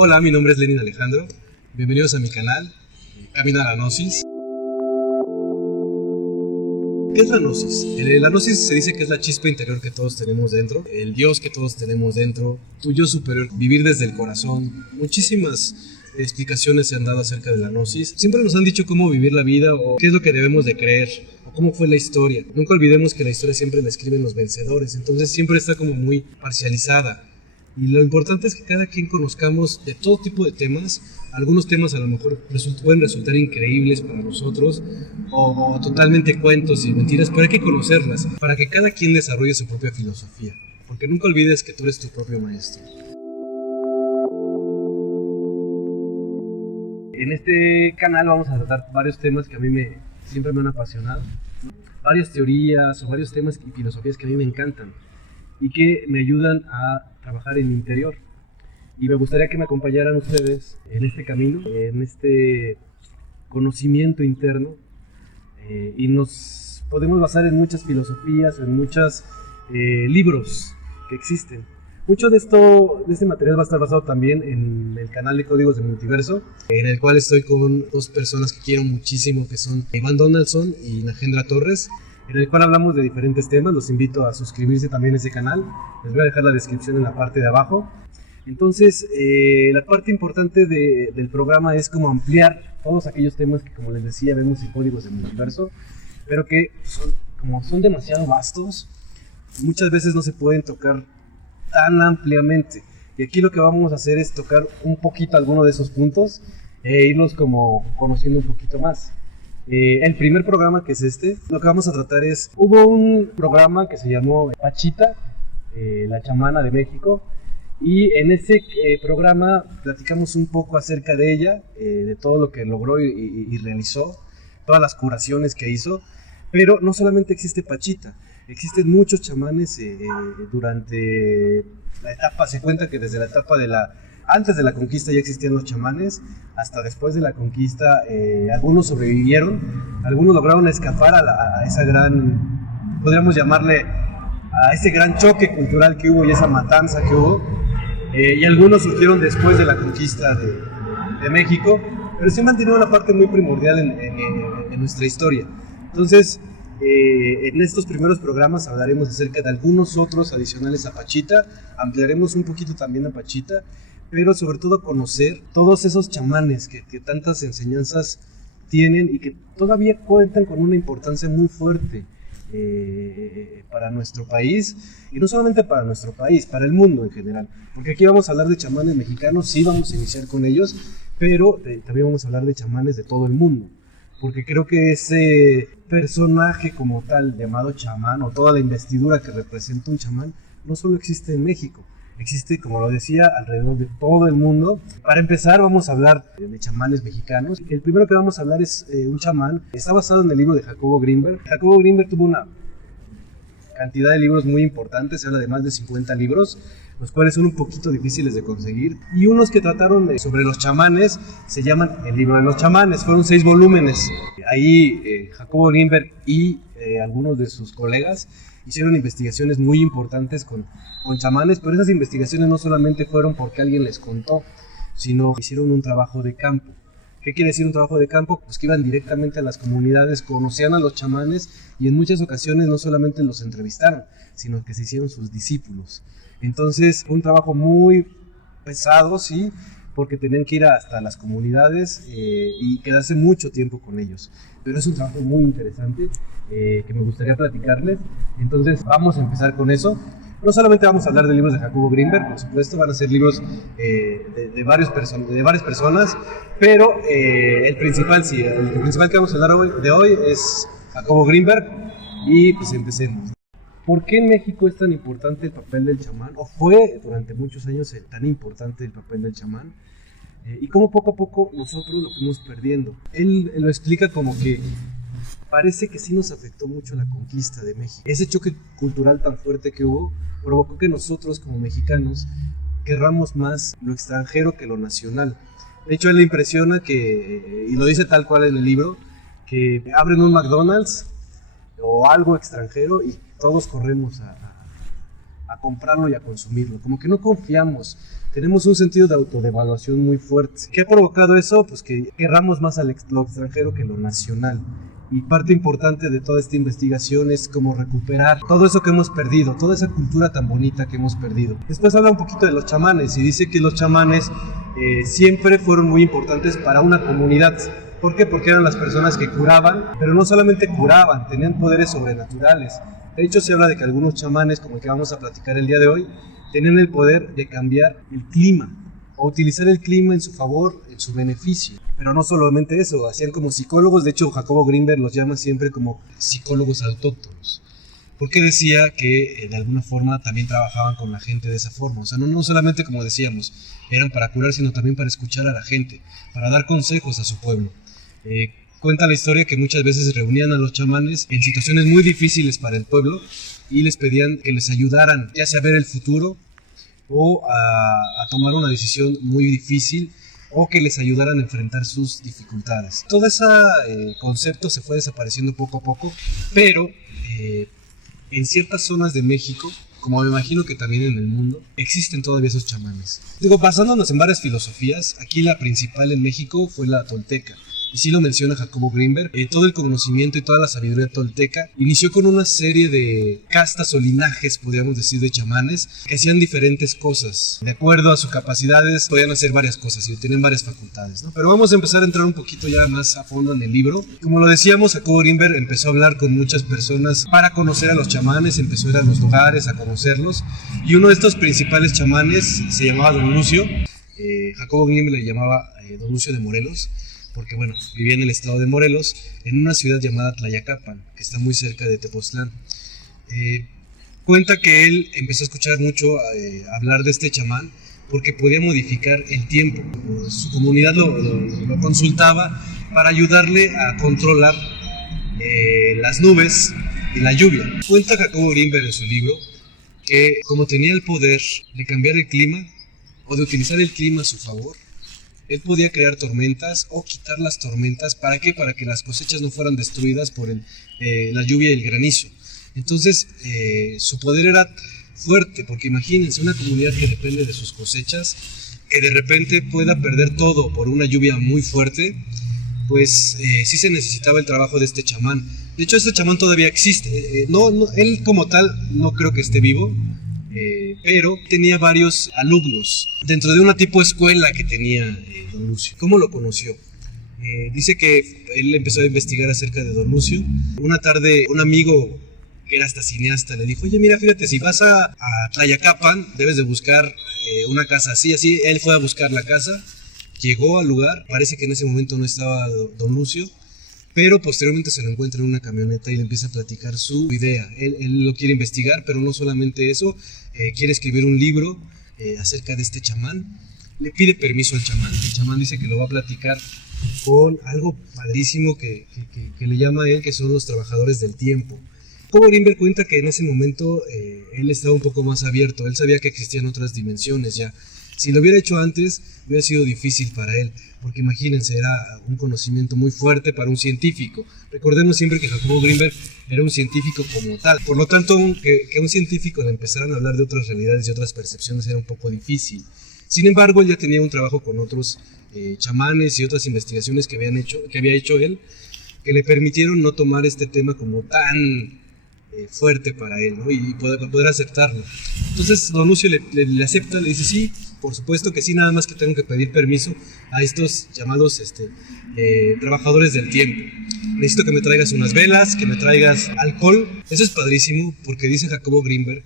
Hola, mi nombre es Lenin Alejandro. Bienvenidos a mi canal, Camino a la Gnosis. ¿Qué es la Gnosis? La Gnosis se dice que es la chispa interior que todos tenemos dentro, el Dios que todos tenemos dentro, tu yo superior, vivir desde el corazón. Muchísimas explicaciones se han dado acerca de la Gnosis. Siempre nos han dicho cómo vivir la vida o qué es lo que debemos de creer o cómo fue la historia. Nunca olvidemos que la historia siempre la escriben los vencedores, entonces siempre está como muy parcializada. Y lo importante es que cada quien conozcamos de todo tipo de temas. Algunos temas a lo mejor pueden resultar increíbles para nosotros o totalmente cuentos y mentiras, pero hay que conocerlas para que cada quien desarrolle su propia filosofía. Porque nunca olvides que tú eres tu propio maestro. En este canal vamos a tratar varios temas que a mí siempre me han apasionado. Varias teorías o varios temas y filosofías que a mí me encantan y que me ayudan a trabajar en mi interior. Y me gustaría que me acompañaran ustedes en este camino, en este conocimiento interno, y nos podemos basar en muchas filosofías, en muchos libros que existen. Mucho de este material va a estar basado también en el canal de Códigos del Multiverso, en el cual estoy con dos personas que quiero muchísimo, que son Iván Donaldson y Nagendra Torres, en el cual hablamos de diferentes temas. Los invito a suscribirse también a ese canal. Les voy a dejar la descripción en la parte de abajo. Entonces, la parte importante del programa es como ampliar todos aquellos temas que, como les decía, vemos en Códigos del Multiverso, pero que son demasiado vastos, muchas veces no se pueden tocar tan ampliamente. Y aquí lo que vamos a hacer es tocar un poquito alguno de esos puntos e irlos como conociendo un poquito más. El primer programa, que es lo que vamos a tratar es, hubo un programa que se llamó Pachita, la chamana de México, y en ese programa platicamos un poco acerca de ella, de todo lo que logró y realizó, todas las curaciones que hizo. Pero no solamente existe Pachita, existen muchos chamanes durante la etapa. Se cuenta que desde la etapa antes de la conquista ya existían los chamanes, hasta después de la conquista algunos sobrevivieron, algunos lograron escapar a esa gran, podríamos llamarle, a ese gran choque cultural que hubo y esa matanza que hubo, y algunos surgieron después de la conquista de México, pero sí mantenido una parte muy primordial en nuestra historia. Entonces, en estos primeros programas hablaremos acerca de algunos otros adicionales a Pachita, ampliaremos un poquito también a Pachita, pero sobre todo conocer todos esos chamanes que tantas enseñanzas tienen y que todavía cuentan con una importancia muy fuerte para nuestro país, y no solamente para nuestro país, para el mundo en general, porque aquí vamos a hablar de chamanes mexicanos, sí vamos a iniciar con ellos, pero también vamos a hablar de chamanes de todo el mundo, porque creo que ese personaje como tal llamado chamán, o toda la investidura que representa un chamán, no solo existe en México, existe, como lo decía, alrededor de todo el mundo. Para empezar, vamos a hablar de chamanes mexicanos. El primero que vamos a hablar es un chamán. Está basado en el libro de Jacobo Greenberg. Jacobo Greenberg tuvo una cantidad de libros muy importantes, se habla de más de 50 libros, los cuales son un poquito difíciles de conseguir. Y unos que trataron sobre los chamanes se llaman El Libro de los Chamanes. Fueron 6 volúmenes. Ahí Jacobo Greenberg y algunos de sus colegas hicieron investigaciones muy importantes con chamanes, pero esas investigaciones no solamente fueron porque alguien les contó, sino hicieron un trabajo de campo. ¿Qué quiere decir un trabajo de campo? Pues que iban directamente a las comunidades, conocían a los chamanes y en muchas ocasiones no solamente los entrevistaron, sino que se hicieron sus discípulos. Entonces, un trabajo muy pesado, sí, porque tenían que ir hasta las comunidades y quedarse mucho tiempo con ellos. Pero es un trabajo muy interesante que me gustaría platicarles. Entonces, vamos a empezar con eso. No solamente vamos a hablar de libros de Jacobo Greenberg, por supuesto, van a ser libros de varias personas, pero el principal que vamos a hablar de hoy es Jacobo Greenberg, y pues empecemos. ¿Por qué en México es tan importante el papel del chamán? ¿O fue durante muchos años tan importante el papel del chamán? Y cómo poco a poco nosotros lo fuimos perdiendo. Él lo explica como que parece que sí nos afectó mucho la conquista de México. Ese choque cultural tan fuerte que hubo provocó que nosotros como mexicanos querramos más lo extranjero que lo nacional. De hecho, él le impresiona y lo dice tal cual en el libro, que abren un McDonald's o algo extranjero y todos corremos a comprarlo y a consumirlo. Como que no confiamos, tenemos un sentido de autodevaluación muy fuerte. ¿Qué ha provocado eso? Pues que querramos más lo extranjero que lo nacional. Y parte importante de toda esta investigación es como recuperar todo eso que hemos perdido, toda esa cultura tan bonita que hemos perdido. Después habla un poquito de los chamanes y dice que los chamanes siempre fueron muy importantes para una comunidad. ¿Por qué? Porque eran las personas que curaban, pero no solamente curaban, tenían poderes sobrenaturales. De hecho, se habla de que algunos chamanes, como el que vamos a platicar el día de hoy, tenían el poder de cambiar el clima o utilizar el clima en su favor, en su beneficio. Pero no solamente eso, hacían como psicólogos. De hecho, Jacobo Grinberg los llama siempre como psicólogos autóctonos, porque decía que de alguna forma también trabajaban con la gente de esa forma. O sea, no solamente, como decíamos, eran para curar, sino también para escuchar a la gente, para dar consejos a su pueblo. Cuenta la historia que muchas veces reunían a los chamanes en situaciones muy difíciles para el pueblo y les pedían que les ayudaran, ya sea a ver el futuro o a tomar una decisión muy difícil, o que les ayudaran a enfrentar sus dificultades. Todo ese concepto se fue desapareciendo poco a poco, pero en ciertas zonas de México, como me imagino que también en el mundo, existen todavía esos chamanes. Digo, basándonos en varias filosofías, aquí la principal en México fue la tolteca. Y sí lo menciona Jacobo Grinberg, todo el conocimiento y toda la sabiduría tolteca inició con una serie de castas o linajes, podríamos decir, de chamanes que hacían diferentes cosas. De acuerdo a sus capacidades, podían hacer varias cosas y tenían varias facultades, ¿no? Pero vamos a empezar a entrar un poquito ya más a fondo en el libro. Como lo decíamos, Jacobo Grinberg empezó a hablar con muchas personas para conocer a los chamanes, empezó a ir a los lugares a conocerlos, y uno de estos principales chamanes se llamaba Don Lucio. Jacobo Grinberg le llamaba Don Lucio de Morelos, porque bueno, vivía en el estado de Morelos, en una ciudad llamada Tlayacapan, que está muy cerca de Tepoztlán. Cuenta que él empezó a escuchar mucho hablar de este chamán, porque podía modificar el tiempo. Su comunidad lo consultaba para ayudarle a controlar las nubes y la lluvia. Cuenta Jacobo Grinberg en su libro que como tenía el poder de cambiar el clima o de utilizar el clima a su favor, él podía crear tormentas o quitar las tormentas. ¿Para qué? Para que las cosechas no fueran destruidas por la lluvia y el granizo. Entonces, su poder era fuerte, porque imagínense una comunidad que depende de sus cosechas, que de repente pueda perder todo por una lluvia muy fuerte, pues sí se necesitaba el trabajo de este chamán. De hecho, este chamán todavía existe. Él como tal no creo que esté vivo, pero tenía varios alumnos dentro de una tipo escuela que tenía Don Lucio. ¿Cómo lo conoció? Dice que él empezó a investigar acerca de Don Lucio. Una tarde un amigo que era hasta cineasta le dijo: oye, mira, fíjate, si vas a Tlayacapan debes de buscar una casa así. Él fue a buscar la casa, llegó al lugar, parece que en ese momento no estaba Don Lucio, pero posteriormente se lo encuentra en una camioneta y le empieza a platicar su idea. Él lo quiere investigar, pero no solamente eso, quiere escribir un libro acerca de este chamán. Le pide permiso al chamán. El chamán dice que lo va a platicar con algo padrísimo que le llama a él, que son los trabajadores del tiempo. Jacobo Grinberg cuenta que en ese momento él estaba un poco más abierto, él sabía que existían otras dimensiones ya. Si lo hubiera hecho antes, hubiera sido difícil para él, porque imagínense, era un conocimiento muy fuerte para un científico. Recordemos siempre que Jacobo Grinberg era un científico como tal. Por lo tanto, que un científico le empezaran a hablar de otras realidades y otras percepciones era un poco difícil. Sin embargo, él ya tenía un trabajo con otros chamanes y otras investigaciones que había hecho él, que le permitieron no tomar este tema como tan fuerte para él, ¿no? Y poder aceptarlo. Entonces Don Lucio le acepta, le dice: sí, por supuesto que sí, nada más que tengo que pedir permiso a estos llamados trabajadores del tiempo. Necesito que me traigas unas velas, que me traigas alcohol. Eso es padrísimo, porque dice Jacobo Grinberg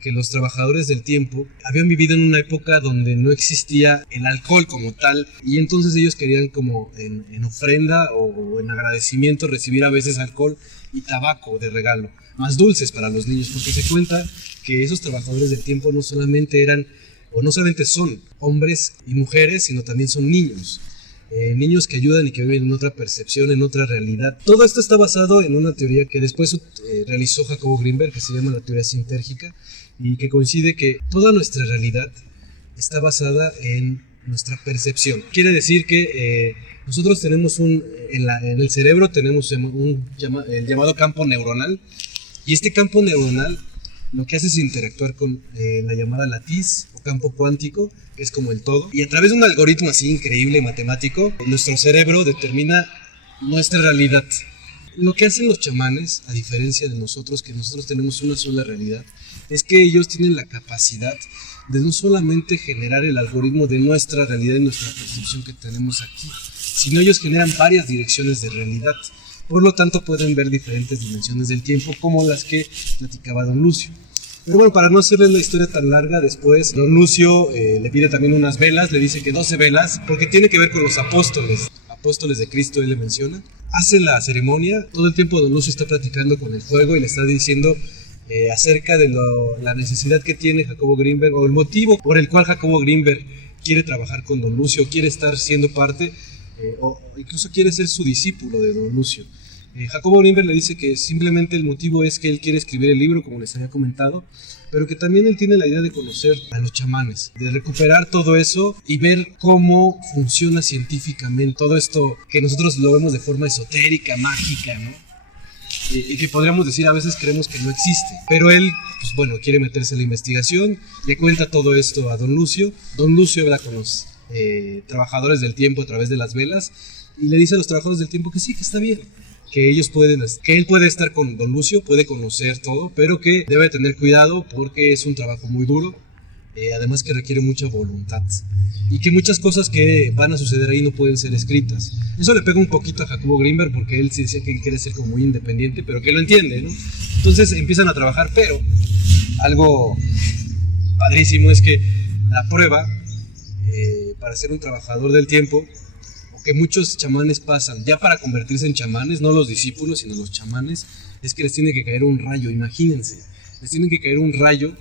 que los trabajadores del tiempo habían vivido en una época donde no existía el alcohol como tal, y entonces ellos querían como en ofrenda o en agradecimiento recibir a veces alcohol y tabaco de regalo, más dulces para los niños, porque se cuenta que esos trabajadores del tiempo no solamente son hombres y mujeres, sino también son niños. Niños que ayudan y que viven en otra percepción, en otra realidad. Todo esto está basado en una teoría que después realizó Jacobo Grinberg, que se llama la teoría sintérgica, y que coincide que toda nuestra realidad está basada en nuestra percepción. Quiere decir que nosotros tenemos en el cerebro tenemos el llamado campo neuronal, y este campo neuronal lo que hace es interactuar con la llamada latiz o campo cuántico, que es como el todo. Y a través de un algoritmo así increíble matemático, nuestro cerebro determina nuestra realidad. Lo que hacen los chamanes, a diferencia de nosotros, que nosotros tenemos una sola realidad, es que ellos tienen la capacidad de no solamente generar el algoritmo de nuestra realidad y nuestra percepción que tenemos aquí, sino ellos generan varias direcciones de realidad. Por lo tanto, pueden ver diferentes dimensiones del tiempo, como las que platicaba Don Lucio. Pero bueno, para no hacerles la historia tan larga, después Don Lucio le pide también unas velas, le dice que 12 velas, porque tiene que ver con los apóstoles de Cristo, él le menciona. Hace la ceremonia, todo el tiempo Don Lucio está platicando con el fuego y le está diciendo acerca de la necesidad que tiene Jacobo Grinberg, o el motivo por el cual Jacobo Grinberg quiere trabajar con Don Lucio, quiere estar siendo parte, o incluso quiere ser su discípulo de Don Lucio. Jacobo Grinberg le dice que simplemente el motivo es que él quiere escribir el libro, como les había comentado, pero que también él tiene la idea de conocer a los chamanes, de recuperar todo eso y ver cómo funciona científicamente todo esto que nosotros lo vemos de forma esotérica, mágica, ¿no? Y que podríamos decir a veces creemos que no existe. Pero él, pues bueno, quiere meterse en la investigación, le cuenta todo esto a Don Lucio. Don Lucio habla con los trabajadores del tiempo a través de las velas y le dice a los trabajadores del tiempo que sí, que está bien, que ellos que él puede estar con Don Lucio, puede conocer todo, pero que debe tener cuidado porque es un trabajo muy duro, además que requiere mucha voluntad y que muchas cosas que van a suceder ahí no pueden ser escritas. Eso le pega un poquito a Jacobo Grinberg porque él sí decía que quiere ser como muy independiente, pero que lo entiende, ¿no? Entonces empiezan a trabajar, pero algo padrísimo es que la prueba para ser un trabajador del tiempo, que muchos chamanes pasan, ya para convertirse en chamanes, no los discípulos, sino los chamanes, es que les tiene que caer un rayo, imagínense, les tiene que caer un rayo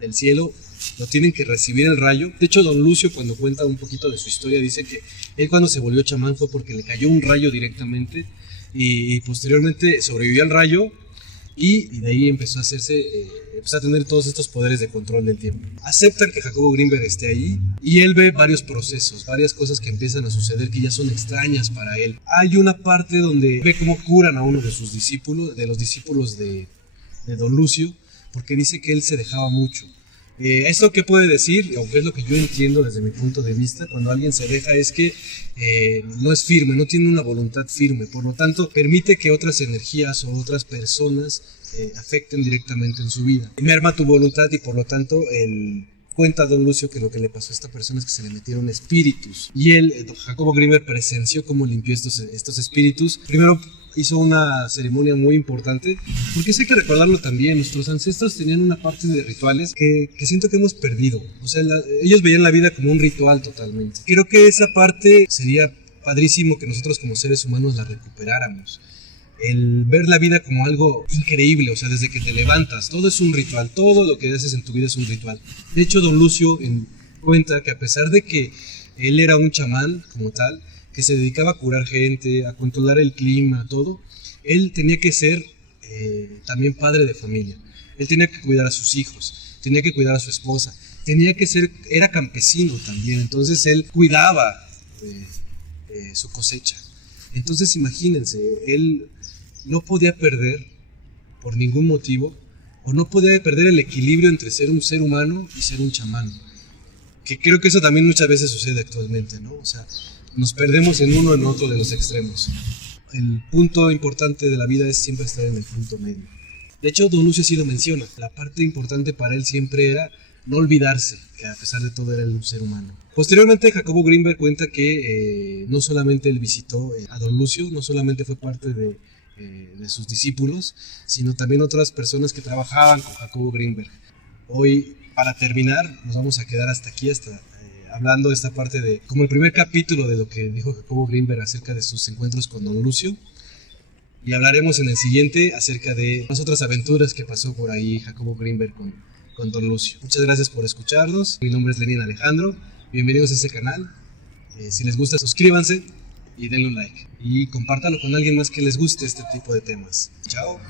del cielo, lo tienen que recibir el rayo. De hecho, Don Lucio, cuando cuenta un poquito de su historia, dice que él cuando se volvió chamán fue porque le cayó un rayo directamente y posteriormente sobrevivió al rayo y de ahí empezó a tener todos estos poderes de control del tiempo. Aceptan que Jacobo Grinberg esté ahí y él ve varios procesos, varias cosas que empiezan a suceder que ya son extrañas para él. Hay una parte donde ve cómo curan a uno de sus discípulos, de los discípulos de Don Lucio, porque dice que él se dejaba mucho. ¿Esto qué puede decir? Aunque es lo que yo entiendo desde mi punto de vista, cuando alguien se deja es que no es firme, no tiene una voluntad firme, por lo tanto permite que otras energías o otras personas afecten directamente en su vida. Merma tu voluntad y por lo tanto cuenta Don Lucio que lo que le pasó a esta persona es que se le metieron espíritus y Jacobo Grinberg presenció cómo limpió estos espíritus. Primero hizo una ceremonia muy importante, porque eso hay que recordarlo también. Nuestros ancestros tenían una parte de rituales que siento que hemos perdido. O sea, ellos veían la vida como un ritual totalmente. Creo que esa parte sería padrísimo que nosotros como seres humanos la recuperáramos. El ver la vida como algo increíble, o sea, desde que te levantas, todo es un ritual, todo lo que haces en tu vida es un ritual. De hecho, Don Lucio cuenta que a pesar de que él era un chamán como tal, que se dedicaba a curar gente, a controlar el clima, todo, él tenía que ser también padre de familia. Él tenía que cuidar a sus hijos, tenía que cuidar a su esposa, era campesino también, entonces él cuidaba su cosecha. Entonces imagínense, él no podía perder por ningún motivo, o no podía perder el equilibrio entre ser un ser humano y ser un chamán. Que creo que eso también muchas veces sucede actualmente, ¿no? O sea, nos perdemos en uno o en otro de los extremos. El punto importante de la vida es siempre estar en el punto medio. De hecho, Don Lucio sí lo menciona. La parte importante para él siempre era no olvidarse que a pesar de todo era un ser humano. Posteriormente, Jacobo Grinberg cuenta que no solamente él visitó a Don Lucio, no solamente fue parte de sus discípulos, sino también otras personas que trabajaban con Jacobo Grinberg. Hoy, para terminar, nos vamos a quedar hasta aquí, hablando de esta parte de como el primer capítulo de lo que dijo Jacobo Grinberg acerca de sus encuentros con Don Lucio, y hablaremos en el siguiente acerca de las otras aventuras que pasó por ahí Jacobo Grinberg con Don Lucio. Muchas gracias por escucharnos. Mi nombre es Lenin Alejandro. Bienvenidos a este canal. Si les gusta, suscríbanse y denle un like y compártanlo con alguien más que les guste este tipo de temas. Chao.